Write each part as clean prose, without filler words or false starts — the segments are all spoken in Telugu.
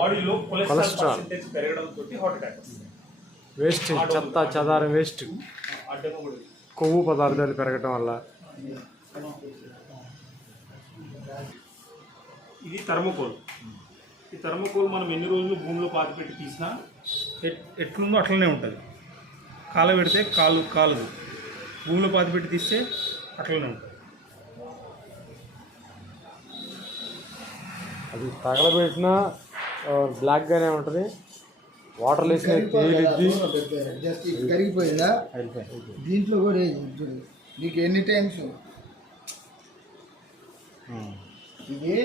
బాడీలో కొలెస్ట్రాల్ పర్సెంటేజ్ పెరగడంతో హార్ట్ అటాక్ వస్తుంది. వేస్ట్ చెత్త చెదారం వేస్ట్ కొవ్వు పదార్థాలు పెరగటం వల్ల. ఇది థర్మోకోల్. ఈ థర్మోకోల్ మనం ఎన్ని రోజులు భూమిలో పాతిపెట్టి తీసినా ఎట్లుందో అట్లనే ఉంటుంది. కాల పెడితే కాలదు, భూమిలో పాతిపెట్టి తీస్తే అట్లనే ఉంటుంది. అది తగలబెట్టినా బ్లాక్గానే ఉంటుంది. వాటర్ వేసిన తేలిద్ది, జస్ట్ కరిగిపోయిందా. దీంట్లో కూడా నీకు ఎన్ని టైమ్స్ ఇది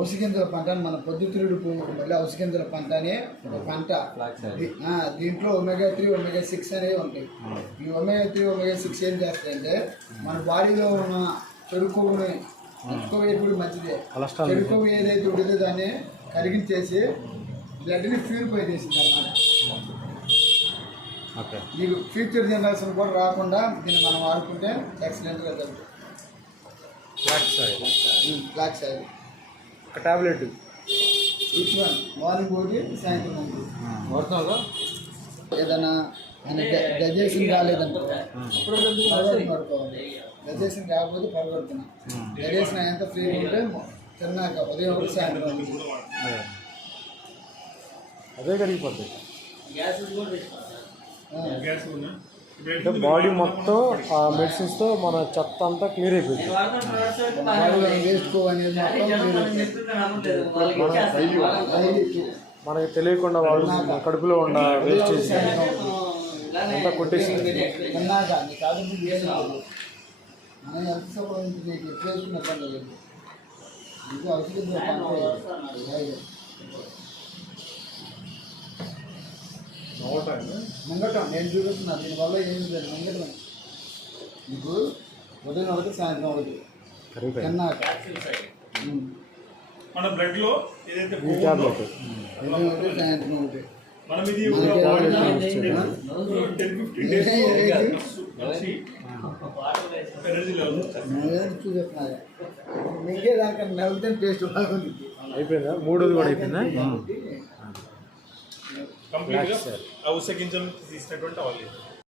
ఔషధింజల పంట అని మన పొద్దుతిరుడు మళ్ళీ ఔషధింజల పంట అనే ఒక పంట. దీంట్లో ఒమేగా-3 ఒమేగా-6 అనేవి ఉంటాయి. ఈ ఒమేగా-3 ఒమేగా-6 ఏం చేస్తాయంటే మన బాడీలో ఉన్న చెడు కొవ్వుని కూడా మంచిదే. చెడు కొవ్వు ఏదైతే ఉంటుందో దాన్ని కరిగించేసి బ్లడ్ని ప్యూరిఫై చేసింది అన్నమాట. మీకు ఫ్యూచర్ జనరేషన్ కూడా రాకుండా దీన్ని మనం వాడుకుంటే ఎక్సలెంట్గా జరుగుతుంది. బ్లాక్ సాయిల్ ఒక టాబ్లెట్ ఈచ్ వన్ మార్నింగ్ ఒకటి సాయంత్రం ఒకటి వాడుతున్నాగా. ఏదైనా డైజెషన్ కాలేదంటే పడుకోవాలి. డైజెషన్ కాకపోతే పడగొడుతున్నాం. డైజెషన్ అయ్యేంత ఫ్రీగా ఉంటే తిన్నాక ఉదయం ఒకటి సాయంత్రం అదే కరిగిపోతుంది. అంటే బాడీ మొత్తం ఆ మెడిసిన్స్తో మన చెత్త అంతా క్లియర్ అయిపోయింది. మనకి తెలియకుండా వాళ్ళు కడుపులో ఉన్న వేస్టేజ్ అంతా కొట్టేసి మింగటం నేను చూపిస్తున్నాను. దీనివల్ల ఏం లేదు, మింగటం. మీకు ఉదయం ఒకటి సాయంత్రం ఒకటి తిన్నాక మన బ్లడ్ లో ఏదైతే ఉదయం ఒకటి సాయంత్రం ఒకటి చూపిస్తున్నారు. మీకే దానికన్నా నవ్వుతే టేస్ట్ బాగుంది. అయిపోయిందా? మూడోది కూడా అయిపోయిందా? కంప్లీట్గా ఔషధ గింజలు తీసినటువంటి ఆయిల్.